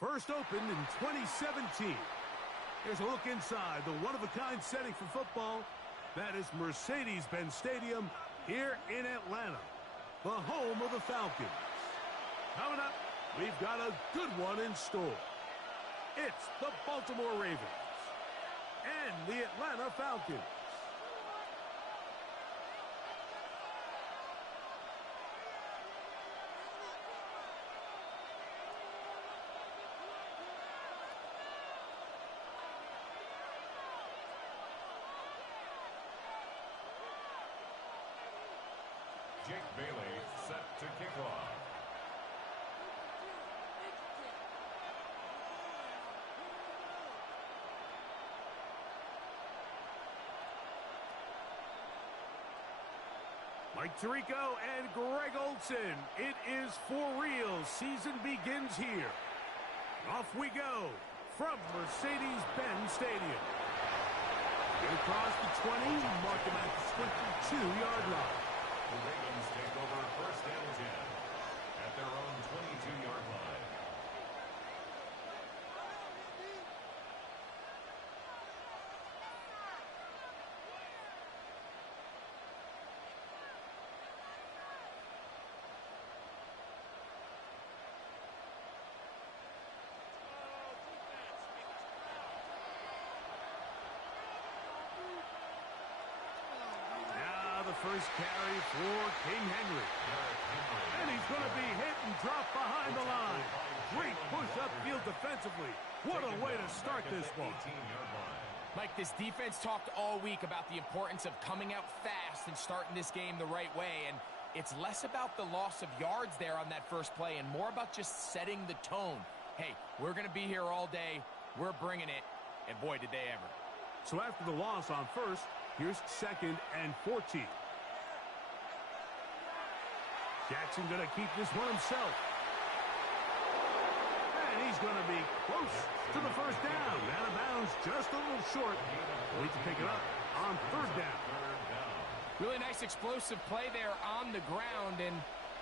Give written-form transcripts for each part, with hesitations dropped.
First opened in 2017. Here's a look inside the one-of-a-kind setting for football. That is Mercedes-Benz Stadium here in Atlanta, the home of the Falcons. Coming up, we've got a good one in store. It's the Baltimore Ravens and the Atlanta Falcons. Jake Bailey set to kick off. Mike Tirico and Greg Olsen. It is for real. Season begins here. Off we go from Mercedes-Benz Stadium. Get across the 20, mark them at the 22-yard line. The Ravens take over first and 10 at their own 22-yard line. The first carry for King Henry. And he's going to be hit and dropped behind the line. Great push upfield defensively. What a way to start this one. Mike, this defense talked all week about the importance of coming out fast and starting this game the right way. And it's less about the loss of yards there on that first play and more about just setting the tone. Hey, we're going to be here all day. We're bringing it. And boy, did they ever. So after the loss on first, here's 2nd and 14. Jackson going to keep this one himself. And he's going to be close to the first down. Out of bounds, just a little short. We'll need to pick it up on 3rd down. Really nice explosive play there on the ground. And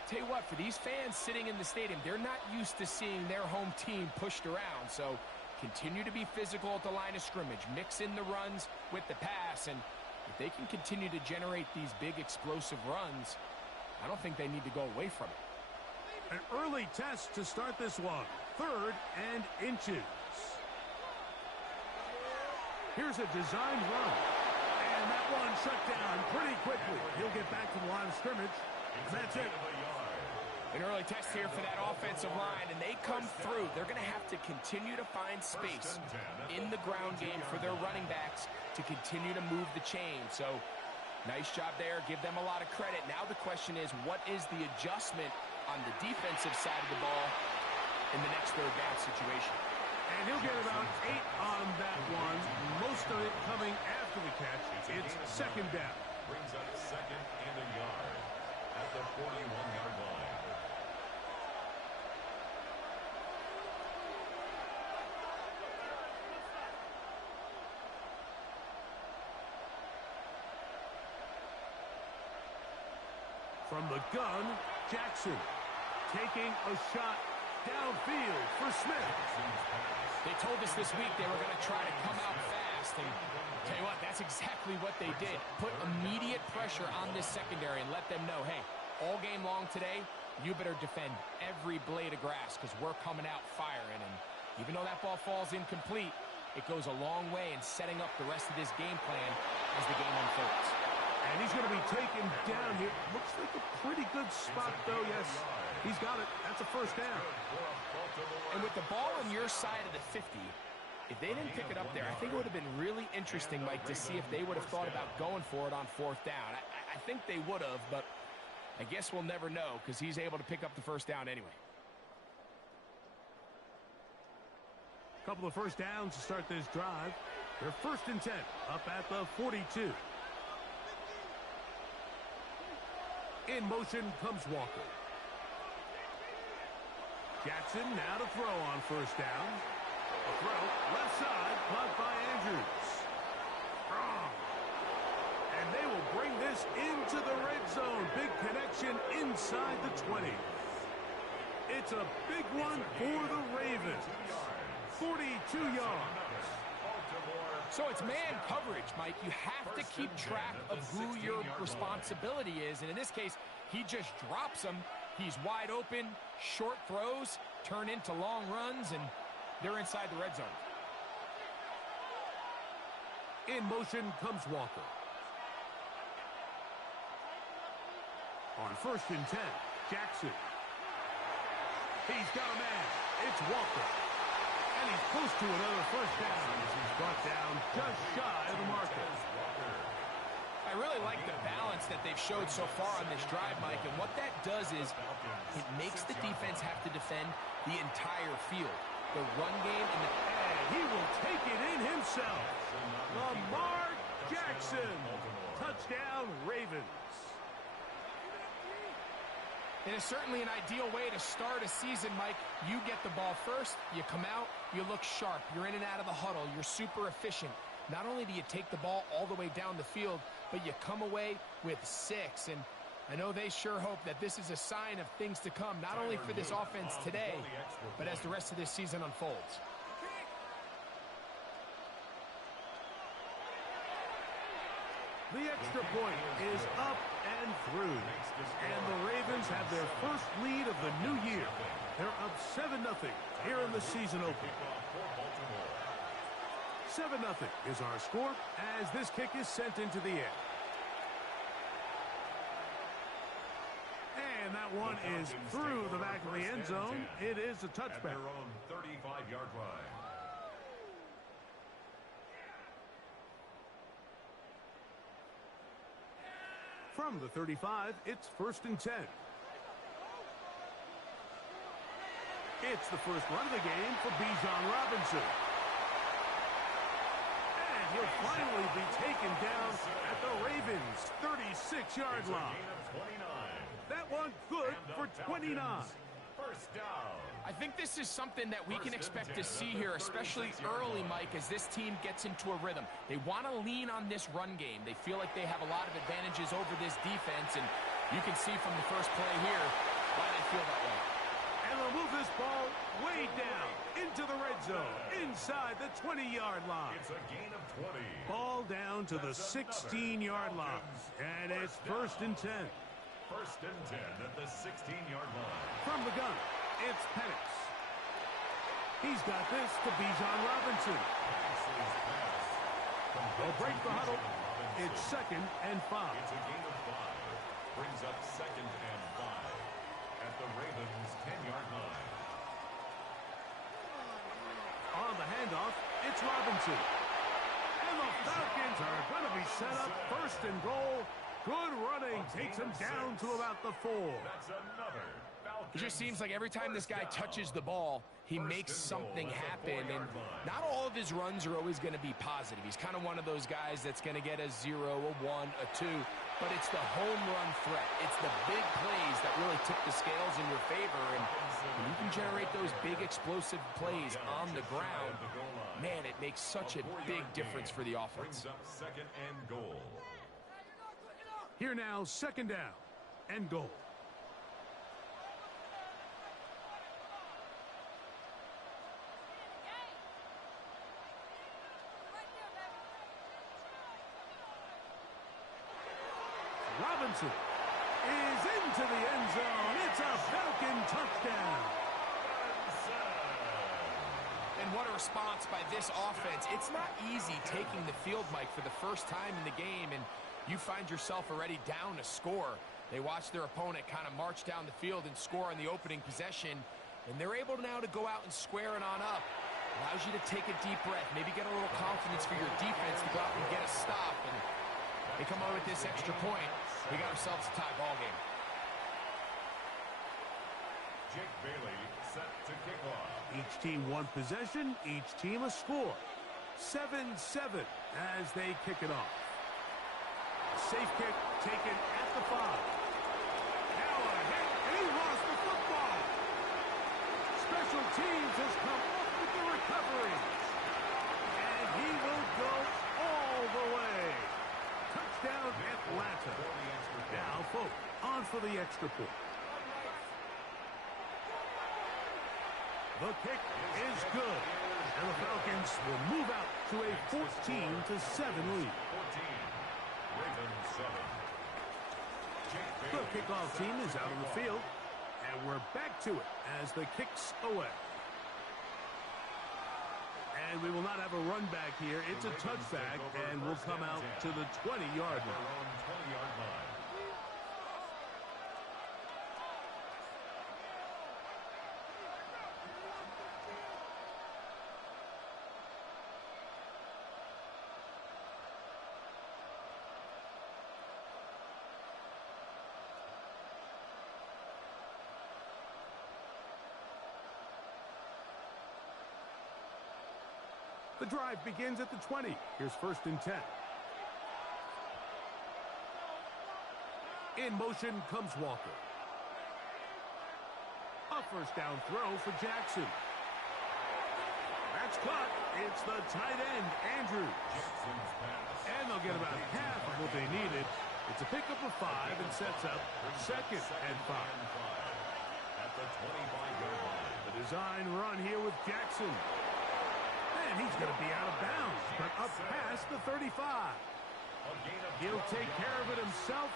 tell you what, for these fans sitting in the stadium, they're not used to seeing their home team pushed around. So continue to be physical at the line of scrimmage. Mix in the runs with the pass. And if they can continue to generate these big explosive runs, I don't think they need to go away from it. An early test to start this one. 3rd and inches. Here's a designed run. And that one shut down pretty quickly. He'll get back to the line of scrimmage. That's it. An early test here for that offensive line, and they come through. They're going to have to continue to find space in the ground game for their running backs to continue to move the chain. So nice job there. Give them a lot of credit. Now the question is, what is the adjustment on the defensive side of the ball in the next 3rd down situation? And he'll get about 8 on that one. Most of it coming after the catch. It's 2nd down. Brings up 2nd and a yard at the 41-yard line. From the gun, Jackson taking a shot downfield for Smith. They told us this week they were going to try to come out fast, and tell you what, that's exactly what they did. Put immediate pressure on this secondary and let them know, hey, all game long today, you better defend every blade of grass because we're coming out firing. And even though that ball falls incomplete, it goes a long way in setting up the rest of this game plan as the game unfolds. And he's going to be taken down here. Looks like a pretty good spot, though. Yes, he's got it. That's a first down. And with the ball on your side of the 50, if they didn't pick it up there, I think it would have been really interesting, Mike, to see if they would have thought about going for it on 4th down. I think they would have, but I guess we'll never know because he's able to pick up the first down anyway. A couple of first downs to start this drive. They're 1st and 10 up at the 42. In motion comes Walker. Jackson now to throw on 1st down. A throw, left side, caught by Andrews. Strong. And they will bring this into the red zone. Big connection inside the 20. It's a big one for the Ravens. 42 yards. So it's man coverage, Mike. You have to keep track of who your responsibility is. And in this case, he just drops him. He's wide open. Short throws turn into long runs, and they're inside the red zone. In motion comes Walker. On 1st and 10, Jackson. He's got a man. It's Walker. And he's close to another first down as he's brought down just shy of the marker. I really like the balance that they've showed so far on this drive, Mike. And what that does is it makes the defense have to defend the entire field. The run game and he will take it in himself. Lamar Jackson. Touchdown, Ravens. It is certainly an ideal way to start a season, Mike. You get the ball first, you come out, you look sharp, you're in and out of the huddle, you're super efficient. Not only do you take the ball all the way down the field, but you come away with 6. And I know they sure hope that this is a sign of things to come, not only for this offense today, but as the rest of this season unfolds. The extra point is up and through. And the Ravens have their first lead of the new year. They're up 7-0 here in the season opener. 7-0 is our score as this kick is sent into the air. And that one is through the back of the end zone. It is a touchback. At their own 35-yard line. From the 35, it's 1st and 10. It's the first run of the game for Bijan Robinson. And he'll finally be taken down at the Ravens' 36-yard line. That one good for 29. First down. I think this is something that we can expect to see here, especially early, Mike, as this team gets into a rhythm. They want to lean on this run game. They feel like they have a lot of advantages over this defense, and you can see from the first play here why they feel that way. And they'll move this ball way down into the red zone, inside the 20-yard line. It's a gain of 20. Ball down to the 16-yard line, and it's 1st and 10. 1st and 10 at the 16-yard line. From the gun, it's Penix. He's got this to Bijan Robinson. They'll break the huddle. It's 2nd and 5. It's a gain of 5. Brings up 2nd and 5 at the Ravens' 10-yard line. On the handoff, it's Robinson. And the Falcons are going to be set up 1st and goal. Good running takes him down to about the 4. That's another Falcons. It just seems like every time this guy touches the ball, he makes something happen. And not all of his runs are always going to be positive. He's kind of one of those guys that's going to get a 0, a 1, a 2. But it's the home run threat. It's the big plays that really tip the scales in your favor. And when you can generate those big explosive plays on the ground, man, it makes such a big difference for the offense. Brings up 2nd and goal. Here now, 2nd down and goal. Robinson is into the end zone. It's a Falcon touchdown. And what a response by this offense. It's not easy taking the field, Mike, for the first time in the game, and you find yourself already down a score. They watch their opponent kind of march down the field and score on the opening possession, and they're able now to go out and square it on up. Allows you to take a deep breath, maybe get a little confidence for your defense to go out and get a stop, and they come out with this extra point. We got ourselves a tie ball game. Jake Bailey set to kick off. Each team one possession, each team a score. 7-7 as they kick it off. Safe kick taken at the 5. Now a hit, and he lost the football. Special teams has come up with the recovery. And he will go all the way. Touchdown Atlanta. Now, folks, on for the extra point. The kick is good. And the Falcons will move out to a 14-7 lead. 14. Ravens 7. The kickoff team is out on the field. And we're back to it as the kick's away. And we will not have a run back here. It's a touchback, and we'll come out to the 20-yard line. The drive begins at the 20. Here's 1st and 10. In motion comes Walker. A first down throw for Jackson. That's caught. It's the tight end, Andrews. And they'll get about half of what they needed. It's a pickup of 5 and sets up 2nd and 5. At the 25-yard line. The design run here with Jackson. And he's going to be out of bounds, but up past the 35. He'll take care of it himself.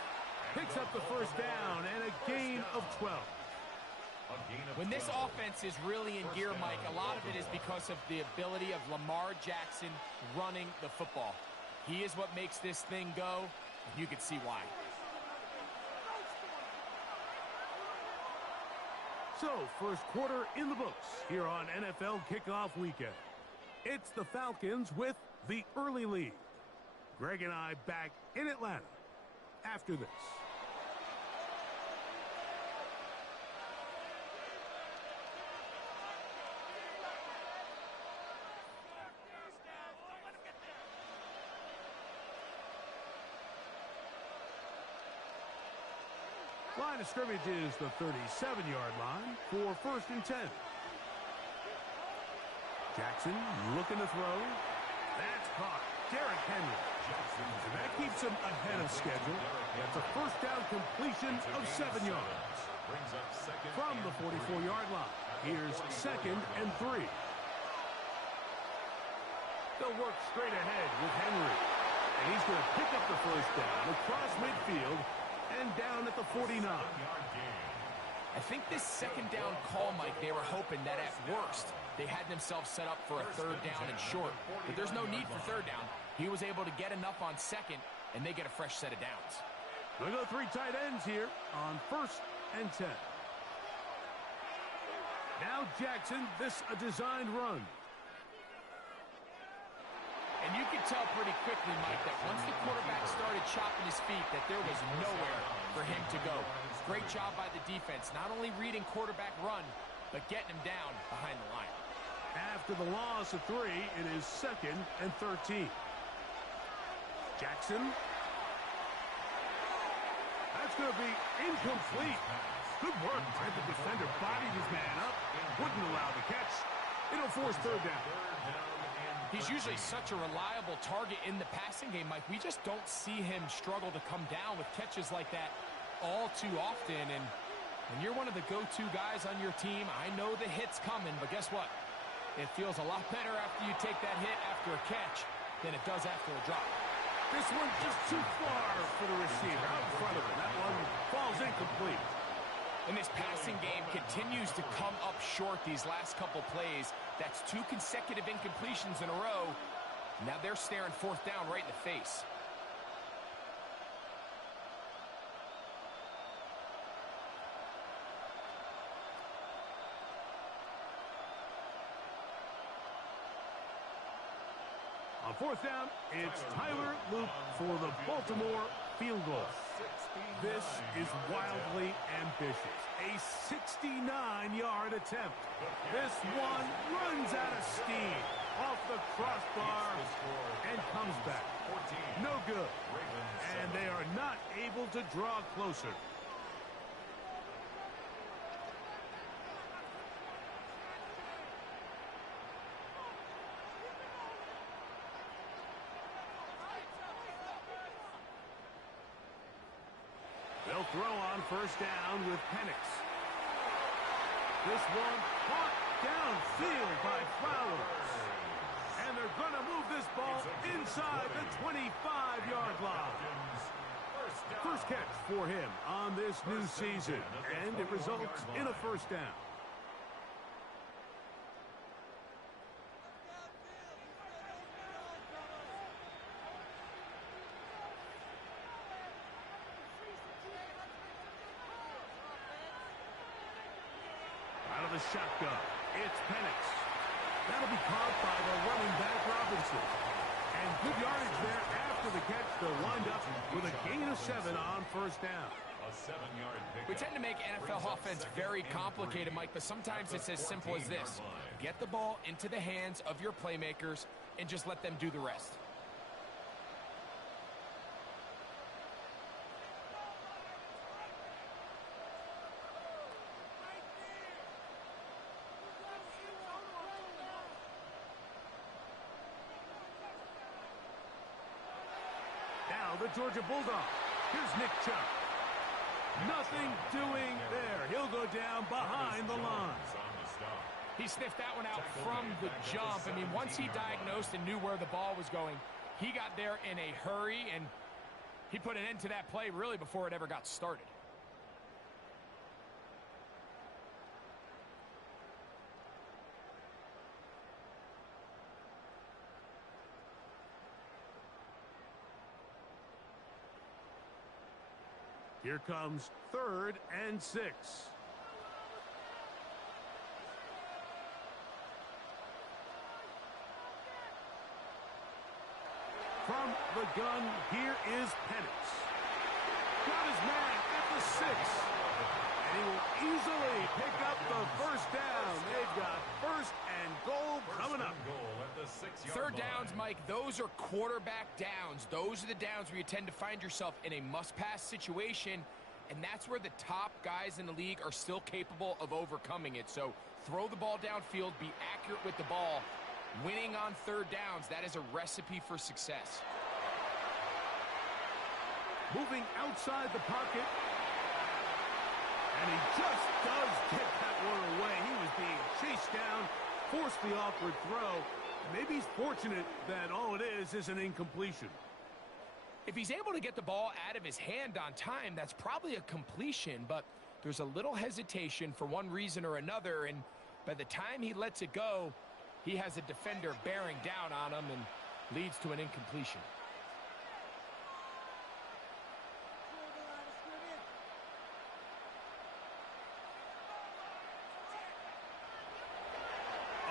Picks up the first down and a gain of 12. When this offense is really in gear, Mike, a lot of it is because of the ability of Lamar Jackson running the football. He is what makes this thing go, and you can see why. So, first quarter in the books here on NFL Kickoff Weekend. It's the Falcons with the early lead. Greg and I back in Atlanta after this. Line of scrimmage is the 37-yard line for 1st and 10. Jackson looking to throw. That's caught. Derrick Henry. And that keeps him ahead of schedule. That's a first down completion of 7 yards. From the 44-yard line, here's 2nd and 3. They'll work straight ahead with Henry. And he's going to pick up the first down across midfield and down at the 49. I think this 2nd down call, Mike, they were hoping that at worst they had themselves set up for a 3rd down and short. But there's no need for 3rd down. He was able to get enough on 2nd, and they get a fresh set of downs. We'll go 3 tight ends here on 1st and 10. Now Jackson, this a designed run. And you could tell pretty quickly, Mike, that once the quarterback started chopping his feet, that there was nowhere for him to go. Great job by the defense, not only reading quarterback run, but getting him down behind the line. After the loss of 3, it is 2nd and 13. Jackson. That's going to be incomplete. Good work by the defender. Bodied his man up. Wouldn't allow the catch. It'll force 3rd down. He's usually such a reliable target in the passing game, Mike. We just don't see him struggle to come down with catches like that all too often. And when you're one of the go-to guys on your team, I know the hit's coming, but guess what? It feels a lot better after you take that hit after a catch than it does after a drop. This one just too far for the receiver. Out in front of him. That one falls incomplete. And this passing game continues to come up short these last couple plays. That's 2 consecutive incompletions in a row. Now they're staring 4th down right in the face. On 4th down, it's Tyler Luke for the Baltimore field goal. This is wildly ambitious. A 69-yard attempt. This one runs out of steam off the crossbar and comes back. No good. And they are not able to draw closer. They'll throw on 1st down with Penix. This one caught catch for him on this new season, and it results in a first down. Out of the shotgun, it's Penix. That'll be caught by the running back Robinson. And good yardage there after the catch. They'll wind up with a gain of 7 on first down. A 7-yard pickup. We tend to make NFL offense very complicated, Mike, but sometimes it's as simple as this. Get the ball into the hands of your playmakers and just let them do the rest. Now the Georgia Bulldogs. Here's Nick Chubb. Nothing doing there. He'll go down behind the line. He sniffed that one out from the jump. I mean, once he diagnosed and knew where the ball was going, he got there in a hurry, and he put an end to that play really before it ever got started. Here comes 3rd and 6. From the gun, here is Penix. Got his man at the 6. And he will easily pick up the first down. They've got 1st and goal coming up. Third downs, Mike, those are quarterback downs. Those are the downs where you tend to find yourself in a must-pass situation, and that's where the top guys in the league are still capable of overcoming it. So throw the ball downfield, be accurate with the ball. Winning on third downs, that is a recipe for success. Moving outside the pocket. And he just does get that one away. He was being chased down, forced the awkward throw. Maybe he's fortunate that all it is an incompletion. If he's able to get the ball out of his hand on time, that's probably a completion, but there's a little hesitation for one reason or another, and by the time he lets it go, he has a defender bearing down on him and leads to an incompletion.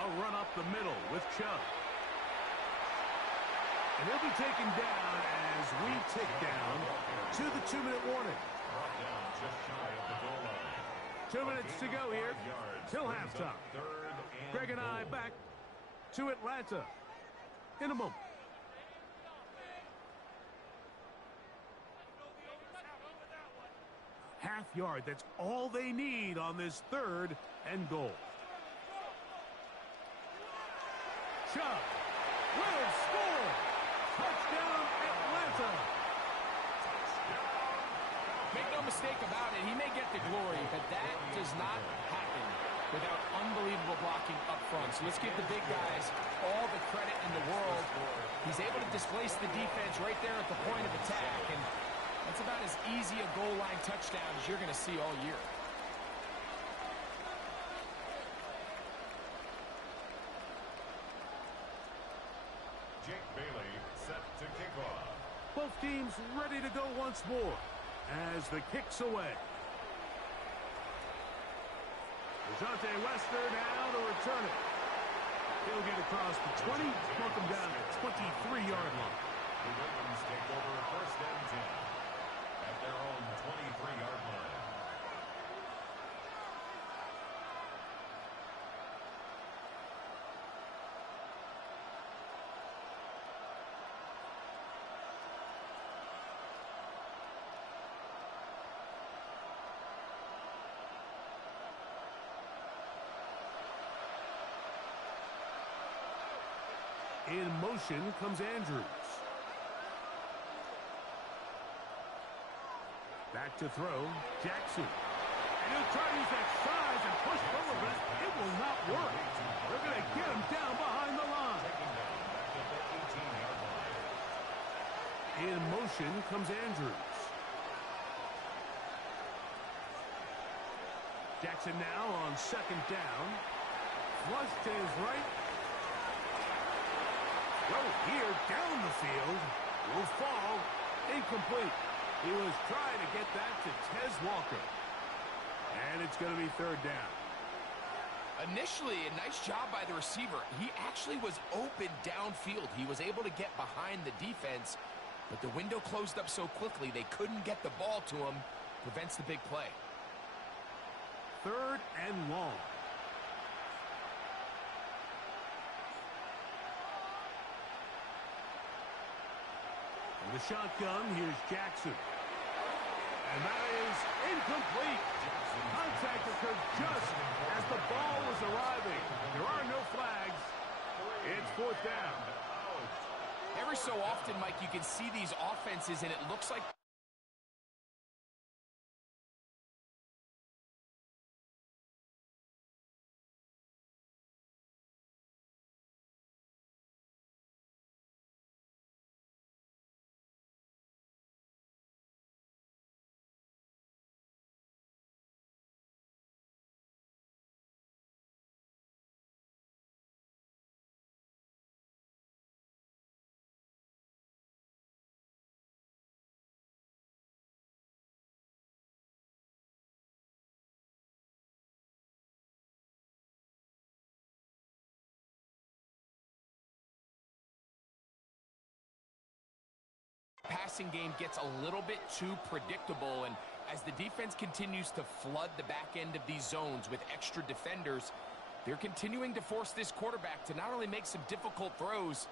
A run up the middle with Chubb. And he'll be taken down as we tick down to the 2-minute warning. 2 minutes to go here till halftime. Greg and I back to Atlanta in a moment. Half yard, that's all they need on this 3rd and goal. Chubb will score. Touchdown, Atlanta. Make no mistake about it, he may get the glory, but that does not happen without unbelievable blocking up front. So let's give the big guys all the credit in the world. He's able to displace the defense right there at the point of attack, and that's about as easy a goal line touchdown as you're going to see all year. Jake Bailey set to kick off. Both teams ready to go once more as the kick's away. DeJounte Wester now to return it. He'll get across the 20, mark him down at 23-yard line. The Ravens take over 1st and 10 at their own 23-yard line. In motion comes Andrews. Back to throw, Jackson. And he'll try to use that size and push forward, but it will not work. They're going to get him down behind the line. In motion comes Andrews. Jackson now on second down. Flush to his right. Throw here down the field. Will fall. Incomplete. He was trying to get that to Tez Walker. And it's going to be third down. Initially, a nice job by the receiver. He actually was open downfield. He was able to get behind the defense, but the window closed up so quickly they couldn't get the ball to him. Prevents the big play. Third and long. In the shotgun, here's Jackson. And that is incomplete. Contact occurred just as the ball was arriving. There are no flags. It's fourth down. Every so often, Mike, you can see these offenses, and it looks like passing game gets a little bit too predictable, and as the defense continues to flood the back end of these zones with extra defenders, they're continuing to force this quarterback to not only make some difficult throws,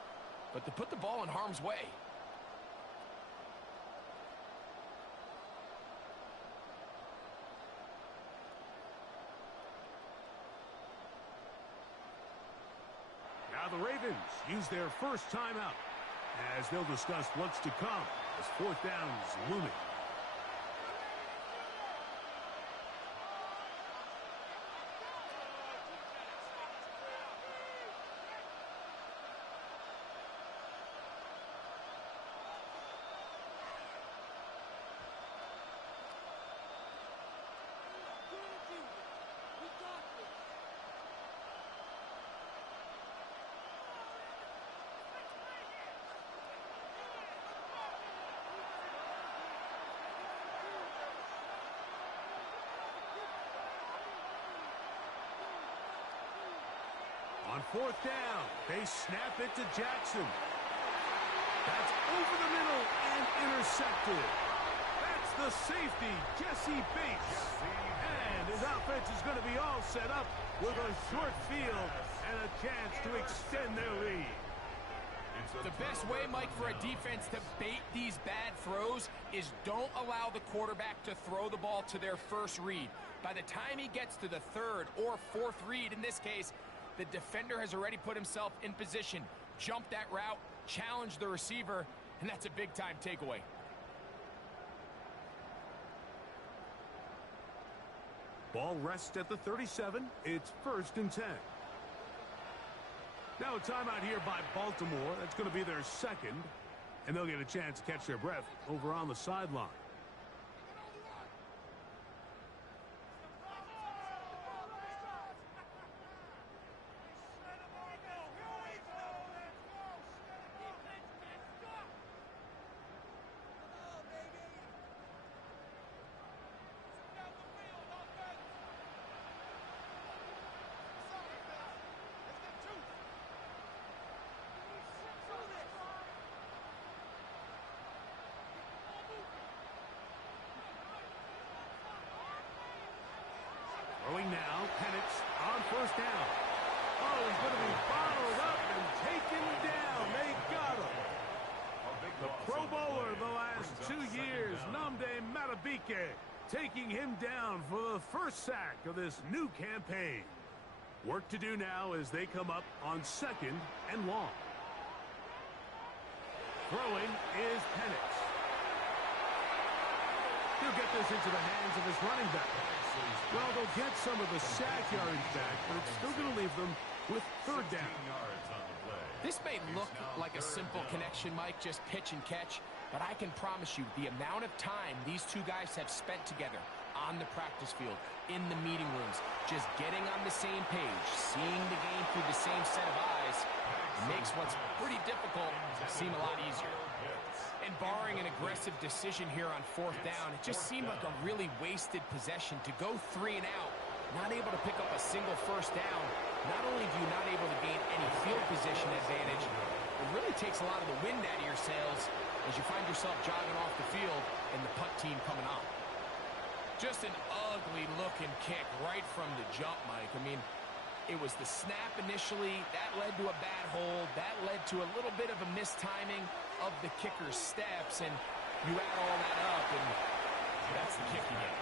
but to put the ball in harm's way. Now the Ravens use their first timeout as they'll discuss what's to come as fourth down is looming. On fourth down, they snap it to Jackson. That's over the middle and intercepted. That's the safety, Jesse Bates. And his offense is going to be all set up with a short field and a chance to extend their lead. The best way, Mike, for a defense to bait these bad throws is don't allow the quarterback to throw the ball to their first read. By the time he gets to the third or fourth read, in this case, the defender has already put himself in position, jumped that route, challenged the receiver, and that's a big-time takeaway. Ball rests at the 37. It's first and 10. Now a timeout here by Baltimore. That's going to be their second, and they'll get a chance to catch their breath over on the sideline. Throwing now, Penix on first down. Oh, he's going to be bottled up and taken down. They got him. The Pro Bowler the last 2 years, Nnamdi Madubuike, taking him down for the first sack of this new campaign. Work to do now as they come up on second and long. Throwing is Penix. He'll get this into the hands of his running back. Well, they'll get some of the sack yardage back, but it's still going to leave them with third down. This may look like a simple connection, Mike, just pitch and catch, but I can promise you the amount of time these two guys have spent together, on the practice field, in the meeting rooms, just getting on the same page, seeing the game through the same set of eyes, makes what's pretty difficult seem a lot easier. And barring an aggressive decision here on 4th down, it just seemed like a really wasted possession to go 3 and out, not able to pick up a single 1st down. Not only do you not able to gain any field position advantage, it really takes a lot of the wind out of your sails as you find yourself jogging off the field and the punt team coming on. Just an ugly-looking kick right from the jump, Mike. I mean, it was the snap initially. That led to a bad hold. That led to a little bit of a mistiming of the kicker's steps, and you add all that up, and that's the kick you get.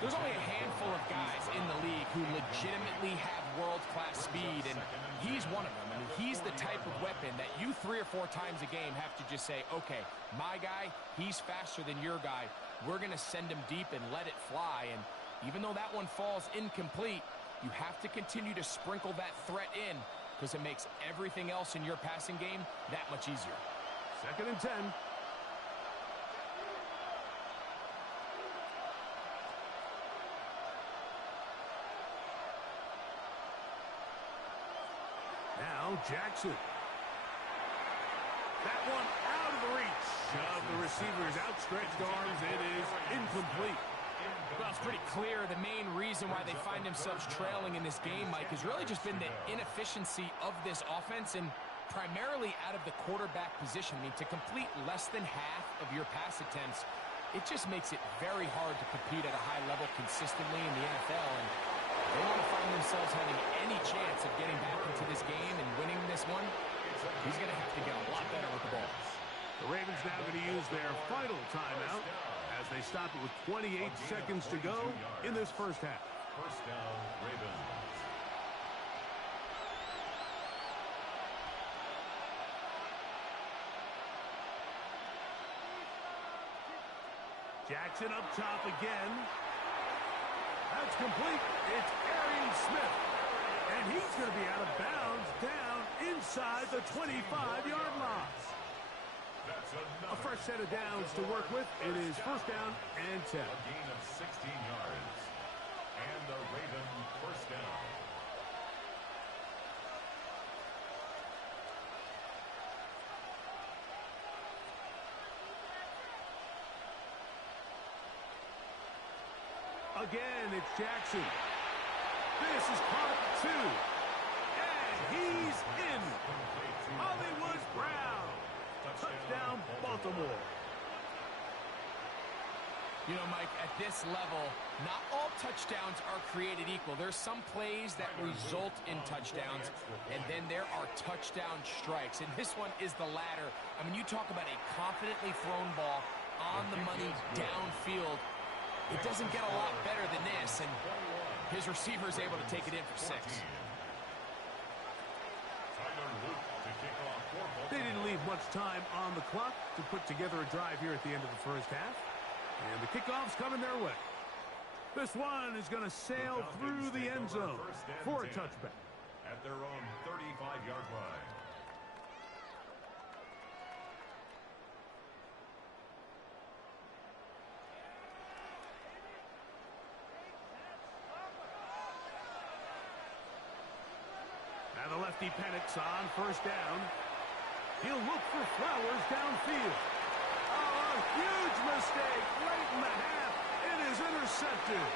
There's only a handful of guys in the league who legitimately have world-class speed, and he's one of them. I mean, he's the type of weapon that you 3 or 4 times a game have to just say, okay, my guy, he's faster than your guy. We're going to send him deep and let it fly, and even though that one falls incomplete, you have to continue to sprinkle that threat in because it makes everything else in your passing game that much easier. 2nd and 10. Now Jackson. That one out of the reach of the receiver's outstretched arms. It is incomplete. Well, it's pretty clear the main reason why they find themselves trailing in this game, Mike, has really just been the inefficiency of this offense and primarily out of the quarterback position. I mean, to complete less than half of your pass attempts, it just makes it very hard to compete at a high level consistently in the NFL. And they want to find themselves having any chance of getting back into this game and winning this one. He's going to have to get a lot better with the ball. The Ravens now going to use their final timeout as they stop it with 28 seconds to go in this 1st half. 1st down, Ravens. Jackson up top again. That's complete. It's Arian Smith. And he's going to be out of bounds down inside the 25-yard line. A fresh set of downs to work with. It is 1st down and 10. A gain of 16 yards. And the Raven 1st down. Again, it's Jackson. This is caught at 2. And he's in. Hollywood Brown. Touchdown, Baltimore. You know, Mike, at this level, not all touchdowns are created equal. There's some plays that result in touchdowns, and then there are touchdown strikes. And this one is the latter. I mean, you talk about a confidently thrown ball on the money downfield. It doesn't get a lot better than this, and his receiver is able to take it in for 6. They didn't leave much time on the clock to put together a drive here at the end of the 1st half. And the kickoff's coming their way. This one is going to sail through the end zone for a touchback. At their own 35-yard line. Now the lefty Penix on 1st down. He'll look for Flowers downfield. Oh, a huge mistake right in the half. It is intercepted.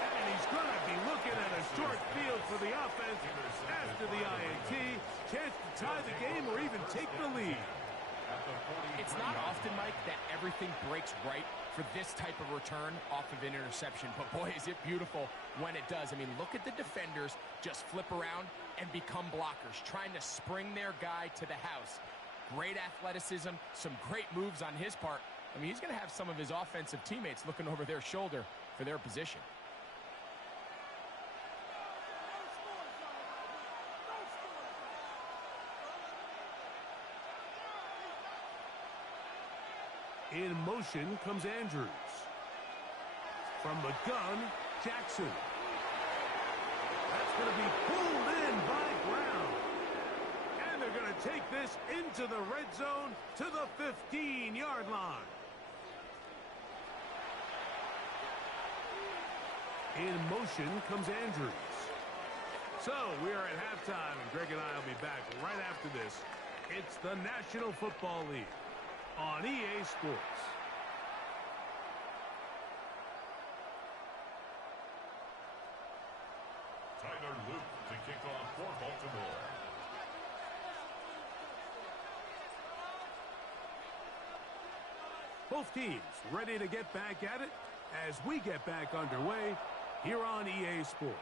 And he's going to be looking at a short field for the offense after the INT. Chance to tie the game or even take the lead. It's not often, Mike, that everything breaks right for this type of return off of an interception. But, boy, is it beautiful when it does. I mean, look at the defenders just flip around and become blockers, trying to spring their guy to the house. Great athleticism, some great moves on his part. I mean, he's going to have some of his offensive teammates looking over their shoulder for their position. In motion comes Andrews. From the gun, Jackson. That's going to be pulled in by Brown. And they're going to take this into the red zone to the 15-yard line. In motion comes Andrews. So we are at halftime, and Greg and I will be back right after this. It's the National Football League on EA Sports. Tyler Luke to kick off for Baltimore. Both teams ready to get back at it as we get back underway here on EA Sports.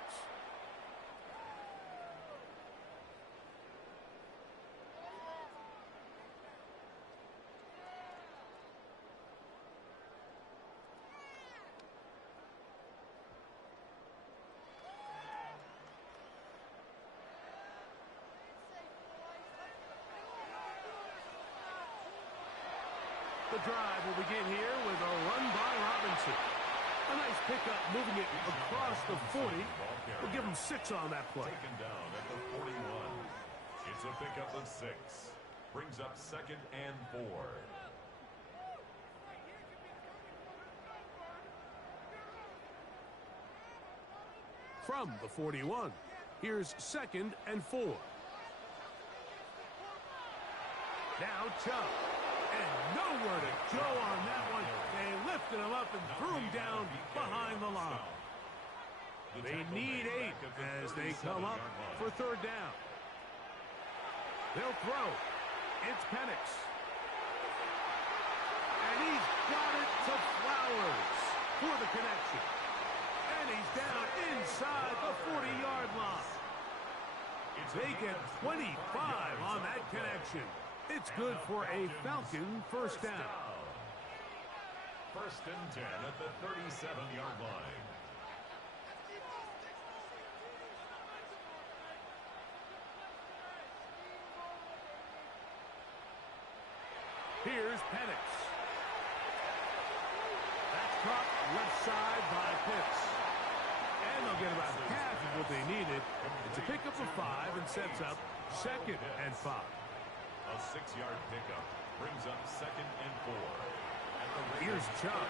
The drive will begin here with a run by Robinson. A nice pickup, moving it across the 40. We'll give him 6 on that play. Taken down at the 41. It's a pickup of 6. Brings up 2nd and 4. From the 41, here's 2nd and 4. Now Chubb. And nowhere to go on that one. They lifted him up and threw him down behind the line. They need 8 as they come up for 3rd down. They'll throw. It's Penix. And he's got it to Flowers for the connection. And he's down inside the 40-yard line. They get 25 on that connection. It's good for a Falcon 1st down. 1st and 10 at the 37-yard line. Here's Penix. That's caught left side by Pitts. And they'll get about half of what they needed. It's a pickup of 5 and sets up 2nd and 5. A 6-yard pickup brings up 2nd and 4. Here's Chubb.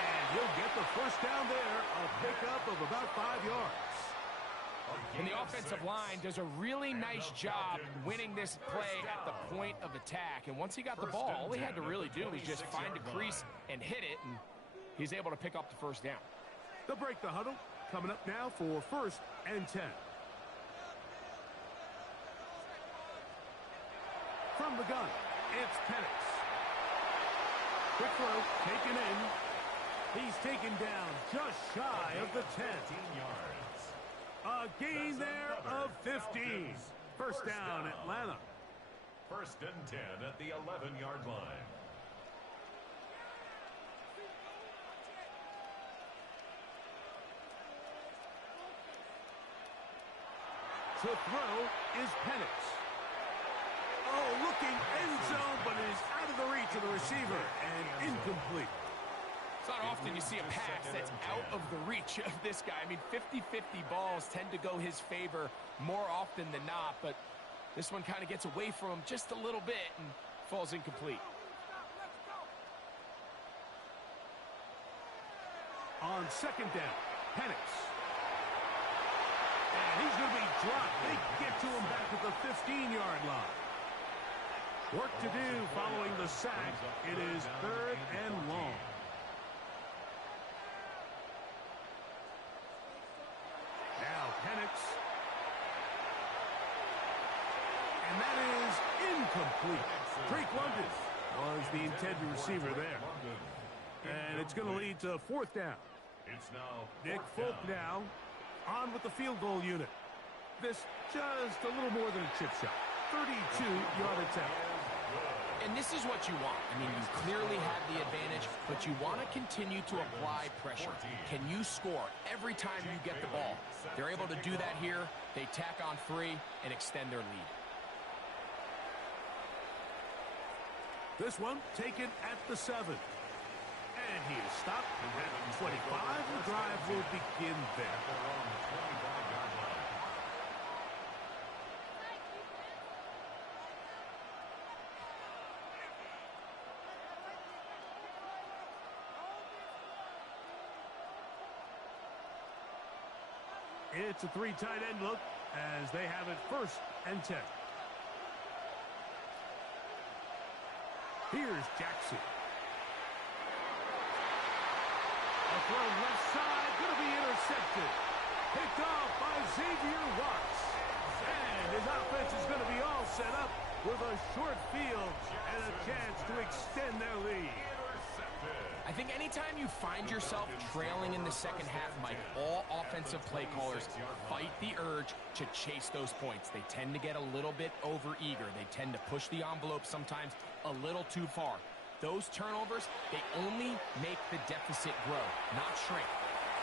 And he'll get the 1st down there. A pickup of about 5 yards. And the offensive line does a really nice job winning this play at the point of attack. And once he got the ball, all he had to really do was just find a crease and hit it. And he's able to pick up the 1st down. They'll break the huddle. Coming up now for 1st and 10. From the gun, it's Penix. Quick throw, taken in. He's taken down just shy of the 10. yards. A gain there of 15. 1st down, Atlanta. 1st and 10 at the 11-yard line. To throw is Penix. Oh, looking end zone, but it is out of the reach of the receiver and incomplete. It's not often you see a pass that's out of the reach of this guy. I mean, 50-50 balls tend to go his favor more often than not, but this one kind of gets away from him just a little bit and falls incomplete. On 2nd down, Penix. And he's going to be dropped. They get to him back at the 15-yard line. Work to do following the sack. It is 3rd and long. Now Penix. And that is incomplete. Drake London was the intended receiver there. And it's going to lead to 4th down. It's now Nick 4th Folk now on with the field goal unit. This just a little more than a chip shot. 32-yard attempt. And this is what you want. I mean, you clearly have the advantage, but you want to continue to apply pressure. Can you score every time you get the ball? They're able to do that here. They tack on 3 and extend their lead. This one taken at the 7. And he is stopped at 25. The drive will begin there. It's a 3 tight end look as they have it 1st and 10. Here's Jackson. A throw left side, going to be intercepted. Picked off by Xavier Watts. And his offense is going to be all set up with a short field and a chance to extend their lead. I think anytime you find yourself trailing in the second half, Mike, all offensive play callers fight the urge to chase those points. They tend to get a little bit overeager. They tend to push the envelope sometimes a little too far. Those turnovers, they only make the deficit grow, not shrink.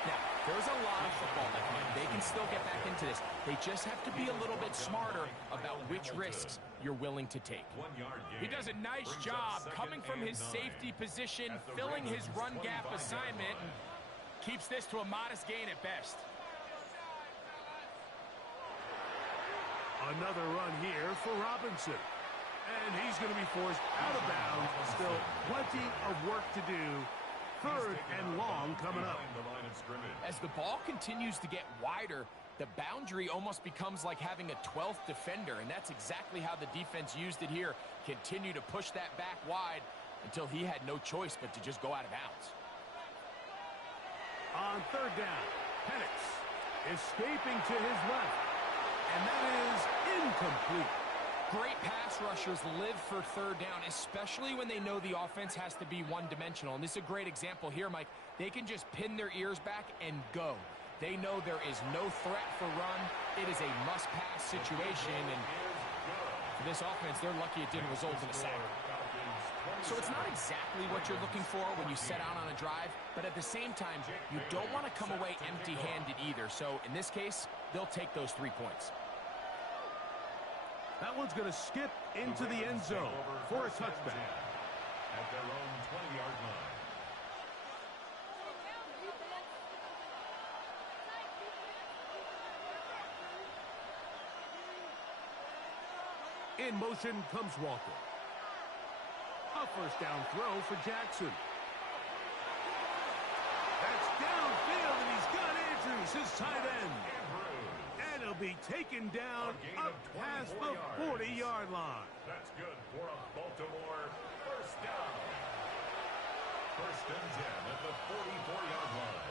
Now, there's a lot of football left, Mike. They can still get back into this. They just have to be a little bit smarter about which risks you're willing to take. He does a nice job coming from his safety position, filling his run gap assignment, and keeps this to a modest gain at best. Another run here for Robinson. And he's going to be forced out of bounds. Still plenty of work to do. 3rd and long coming up. As the ball continues to get wider, the boundary almost becomes like having a 12th defender, and that's exactly how the defense used it here. Continue to push that back wide until he had no choice but to just go out of bounds. On 3rd down, Penix escaping to his left, and that is incomplete. Great pass rushers live for 3rd down, especially when they know the offense has to be one-dimensional. And this is a great example here, Mike. They can just pin their ears back and go. They know there is no threat for run. It is a must-pass situation, and for this offense, they're lucky it didn't result in a sack. So it's not exactly what you're looking for when you set out on a drive, but at the same time, you don't want to come away empty-handed either. So in this case, they'll take those 3 points. That one's going to skip into the end zone for a touchback. At their own 20-yard line. In motion comes Walker. A 1st down throw for Jackson. That's downfield, and he's got Andrews, his tight end. And he'll be taken down up past the 40-yard line. That's good for a Baltimore 1st down. 1st and 10 at the 44-yard line.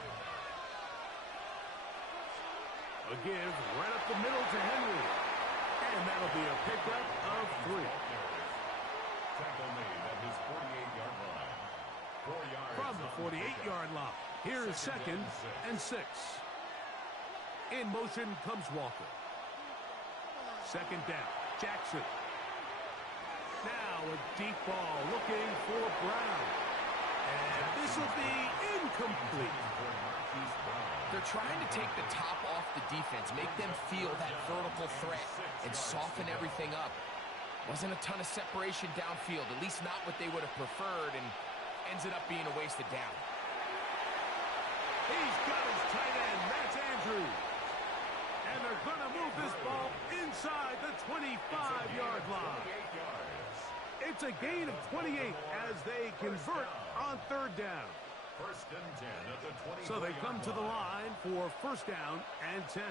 A give right up the middle to Henry. And that'll be a pickup of 3. Tackle made at his 48-yard line. 4 yards from the 48-yard line. Here is 2nd and 6. In motion comes Walker. 2nd down, Jackson. Now a deep ball looking for Brown. And this will be incomplete. They're trying to take the top off the defense, make them feel that vertical threat, and soften everything up. Wasn't a ton of separation downfield, at least not what they would have preferred, and ends it up being a wasted down. He's got his tight end, that's Andrews. And they're going to move this ball inside the 25-yard line. It's a gain of 28 as they convert on 3rd down. 1st and 10 at the 20. So they come to the line for 1st down and 10.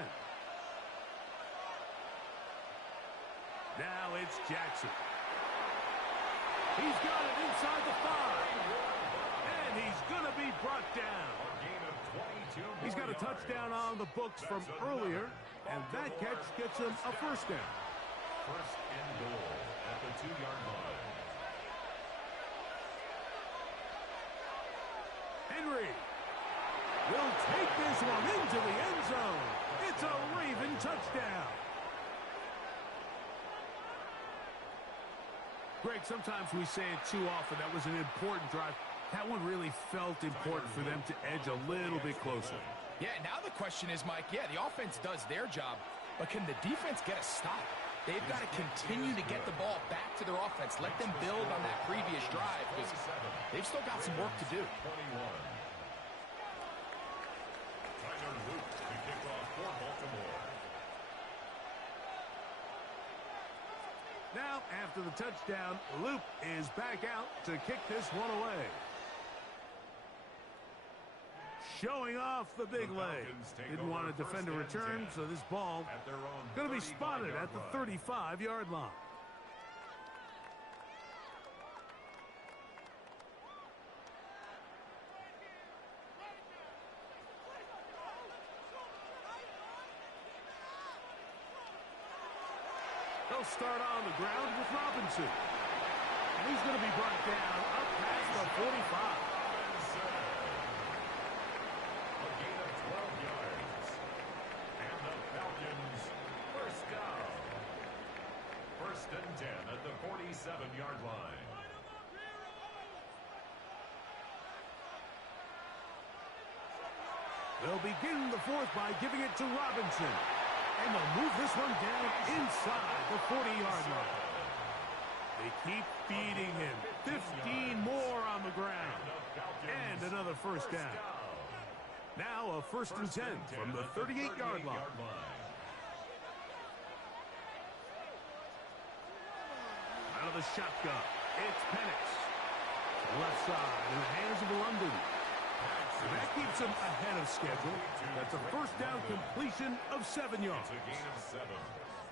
Now it's Jackson. He's got it inside the 5. And he's going to be brought down. He's got a touchdown on the books from earlier, and that catch gets him a 1st down. 1st and goal at the 2-yard line. Henry will take this one into the end zone. It's a Raven touchdown. Greg, sometimes we say it too often. That was an important drive. That one really felt important for them to edge a little bit closer. Yeah, now the question is, Mike, the offense does their job, but can the defense get a stop? They've got to continue to get the ball back to their offense. Let them build on that previous drive because they've still got some work to do. 21. Tyler Luke to kick off for Baltimore. Now, after the touchdown, Loop is back out to kick this one away. showing off the big leg. Didn't want to defend a return, so this ball going to be spotted at the 35-yard line. They'll start on the ground with Robinson. And he's going to be brought down up past the 45. A gain of 12 yards. And the Falcons first down. First and 10 at the 47-yard line. They'll begin the fourth by giving it to Robinson. And they'll move this one down inside the 40-yard line. They keep feeding him. 15 more on the ground. And another first down. Now a first and 10 from the 38-yard line. Out of the shotgun, it's Penix. Left side in the hands of London. And that keeps him ahead of schedule. That's a first down completion of 7 yards. It's a gain of 7.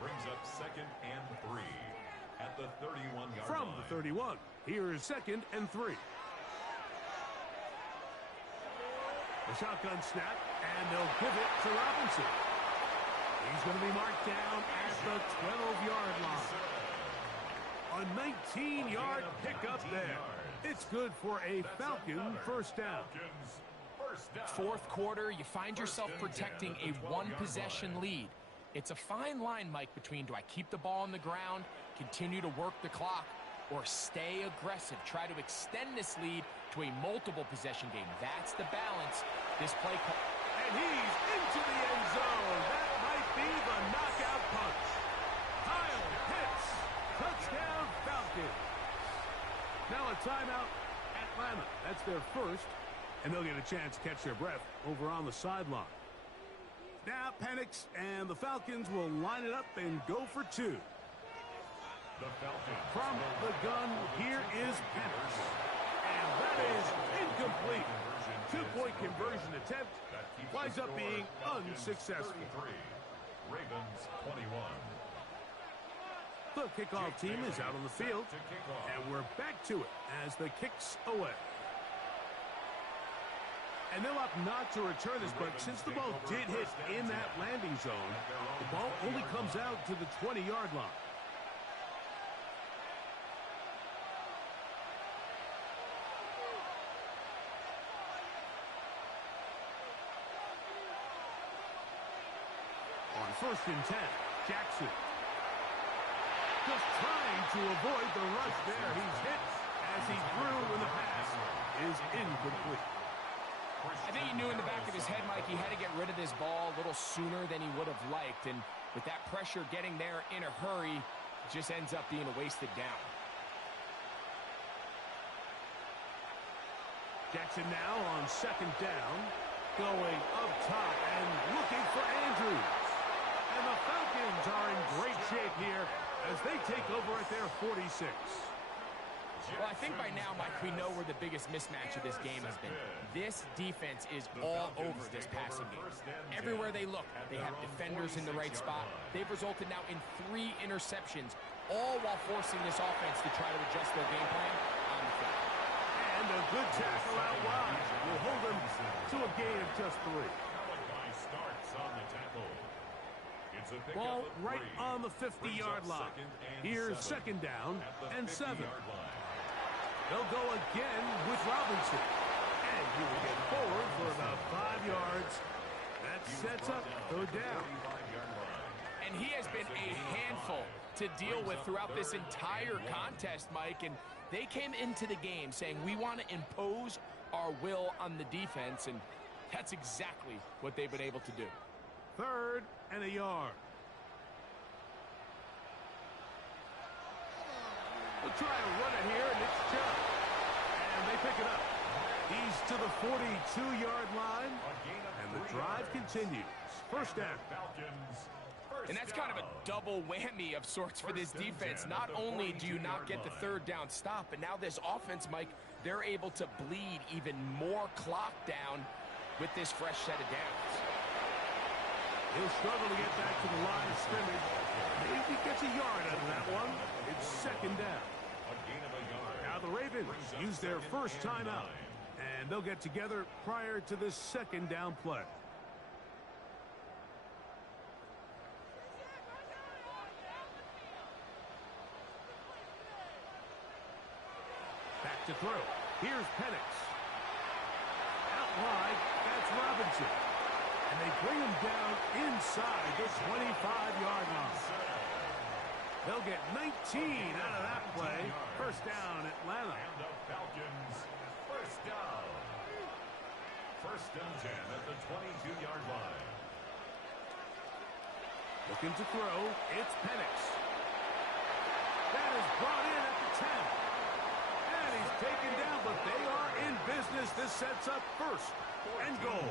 Brings up second and 3 at the 31-yard line. From the 31, here is second and 3. The shotgun snap, and they'll give it to Robinson. He's going to be marked down at the 12-yard line. A 19-yard pickup there. It's good for a Falcon first down. Fourth quarter, you find yourself protecting a one-possession lead. It's a fine line, Mike, between do I keep the ball on the ground, continue to work the clock, or stay aggressive, try to extend this lead to a multiple possession game. That's the balance. This play call. And he's into the end zone. That might be the knockout punch. Kyle Pitts, touchdown Falcons. Now a timeout, Atlanta. That's their first. And they'll get a chance to catch their breath over on the sideline. Now Penix and the Falcons will line it up and go for two. The Falcons. From the gun, here is Penix. And that is incomplete. Two-point conversion attempt winds up being unsuccessful. Ravens 21. The kickoff team is out on the field. And we're back to it as the kick's away. And they'll opt not to return this, but since the ball did hit in that landing zone, the ball only comes out to the 20-yard line. On first and 10, Jackson. Just trying to avoid the rush there. He's hit as he threw when the pass is incomplete. I think he knew in the back of his head, Mike, he had to get rid of this ball a little sooner than he would have liked. And with that pressure getting there in a hurry, it just ends up being a wasted down. Jackson now on second down, going up top and looking for Andrews. And the Falcons are in great shape here as they take over at their 46. Well, I think by now, Mike, we know where the biggest mismatch of this game has been. This defense is all over this passing game. Everywhere they look, they have defenders in the right spot. They've resulted now in 3 interceptions, all while forcing this offense to try to adjust their game plan on the fly. And a good tackle out wide will hold them to a gain of just 3. Ball right on the 50-yard line. Here's second down and 7. They'll go again with Robinson. And he will get forward for about 5 yards. That sets up third down. And he has been a handful to deal with throughout this entire contest, Mike. And they came into the game saying, we want to impose our will on the defense. And that's exactly what they've been able to do. Third and a yard. We'll try to run it here, and it's Chubb. And they pick it up. He's to the 42-yard line, and the drive continues. First down. And that's kind of a double whammy of sorts for this defense. Not only do you not get the third down stop, but now this offense, Mike, they're able to bleed even more clock down with this fresh set of downs. He'll struggle to get back to the line of scrimmage. Maybe he gets a yard out of that one. It's second down. Now the Ravens use their first timeout, and they'll get together prior to this second down play. Back to throw. Here's Penix. Out wide, that's Robinson. And they bring him down inside the 25-yard line. They'll get 19 out of that play. First down, Atlanta. And the Falcons, first down. First and 10 at the 22-yard line. Looking to throw, it's Penix. That is brought in at the 10. And he's taken down, but they are in business. This sets up first and goal.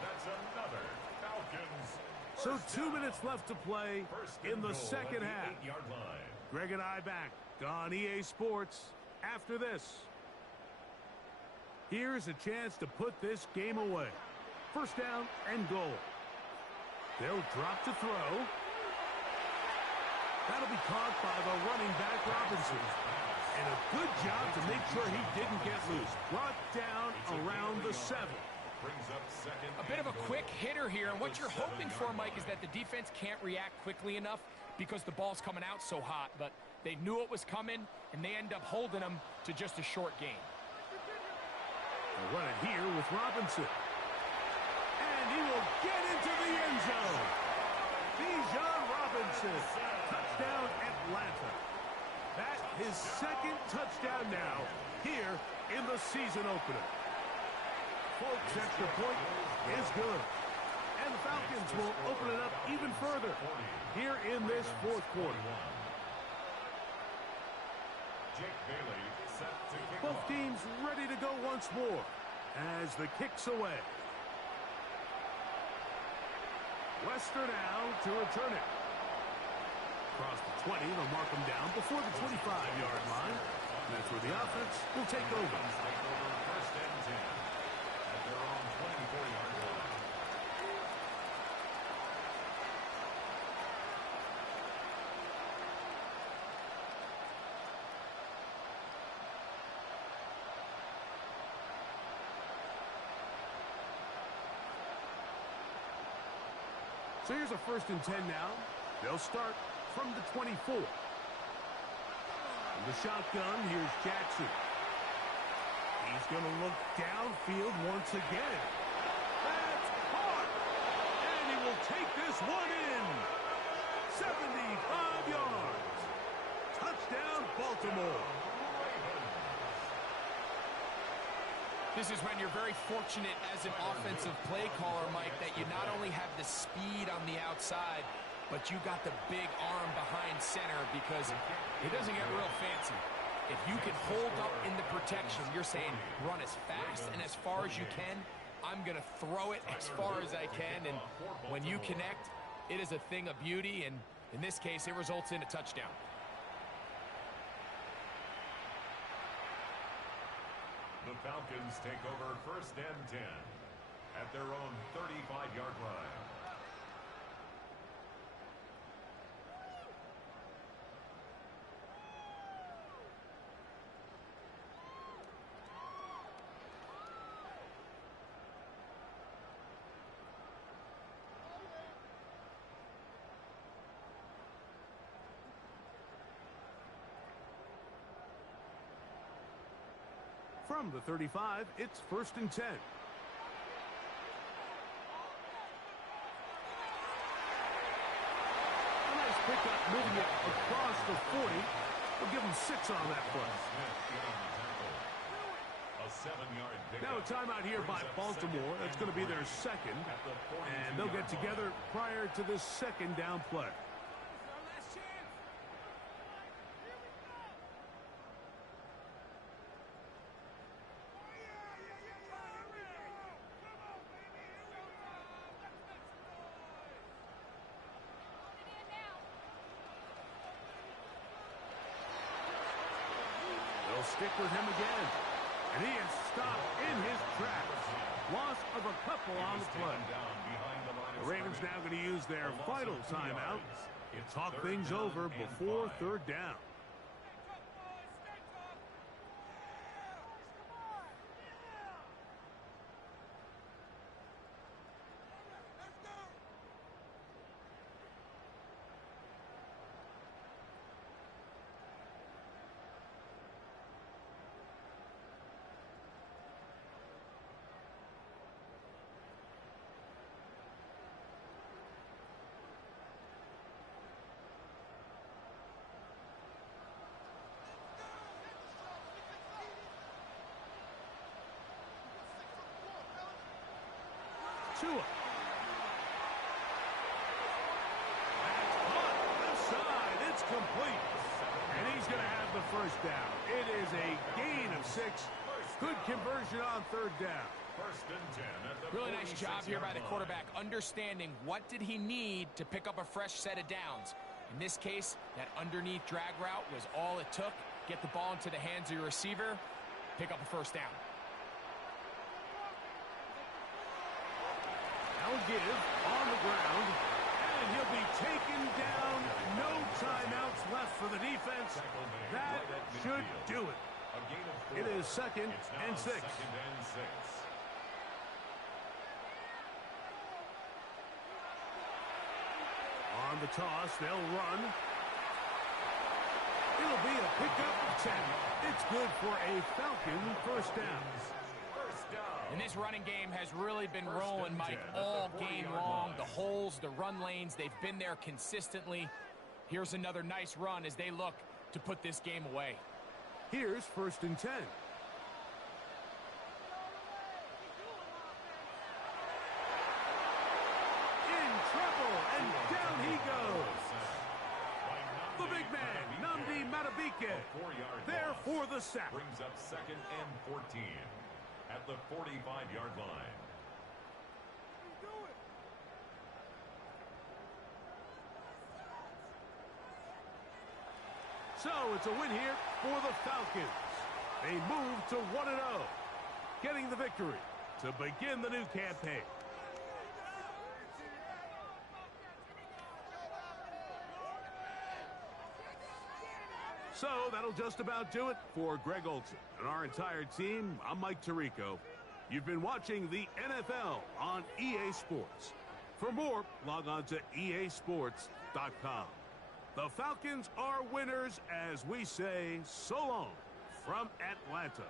That's another Falcons. So 2 minutes left to play in the second half. 8-yard line. Greg and I back on EA Sports after this. Here's a chance to put this game away. First down and goal. They'll drop to throw. That'll be caught by the running back Robinson. And a good job to make sure he didn't get loose. Brought down around the 7. A bit of a quick hitter here, and what you're hoping for, Mike, is that the defense can't react quickly enough because the ball's coming out so hot. But they knew it was coming, and they end up holding them to just a short gain. They'll run it here with Robinson. And he will get into the end zone. Bijan Robinson. Touchdown, Atlanta. That's his second touchdown now here in the season opener. Folks, extra point is good. And the Falcons will open it up even further here in this fourth quarter. Both teams ready to go once more as the kick's away. Wester now to return it. Across the 20, they'll mark them down before the 25-yard line. That's where the offense will take over. First and 10 at their own 24-yard line. So here's a first and 10 now. They'll start from the 24. In the shotgun, here's Jackson. He's going to look downfield once again. That's caught! And he will take this one in. 75 yards. Touchdown, Baltimore. This is when you're very fortunate as an offensive play caller, Mike, that you not only have the speed on the outside, but you got the big arm behind center because it doesn't get real fancy. If you can hold up in the protection, you're saying run as fast and as far as you can. I'm going to throw it as far as I can, and when you connect, it is a thing of beauty, and in this case, it results in a touchdown. The Falcons take over first and 10 at their own 35-yard line. From the 35, it's first and 10. A nice pickup moving it across the 40. We'll give him 6 on that play. Now a timeout here by Baltimore. That's going to be their second. And they'll get together prior to this second down play. Stick with him again. And he is stopped in his tracks. Loss of a couple on the play. The Ravens now going to use their final timeout to talk things over before third down. Tua. That's caught left side. It's complete. And he's going to have the first down. It is a gain of 6. Good conversion on third down. First and 10 at the Really nice job here by the quarterback, understanding what did he need to pick up a fresh set of downs. In this case, that underneath drag route was all it took. Get the ball into the hands of your receiver, pick up a first down. Now give on the ground, and he'll be taken down. No timeouts left for the defense. That should do it. It is second and 6. On the toss, they'll run. It'll be a pickup of 10. It's good for a Falcon first down. And this running game has really been rolling, Mike, all game long. The holes, the run lanes, they've been there consistently. Here's another nice run as they look to put this game away. Here's first and 10. In trouble, and down he goes. The big man, Nnamdi Madubuike, there for the sack. Brings up second and 14 at the 45-yard line. So it's a win here for the Falcons. They move to 1-0, getting the victory to begin the new campaign. So that'll just about do it for Greg Olsen and our entire team. I'm Mike Tirico. You've been watching the NFL on EA Sports. For more, log on to easports.com. The Falcons are winners as we say so long from Atlanta.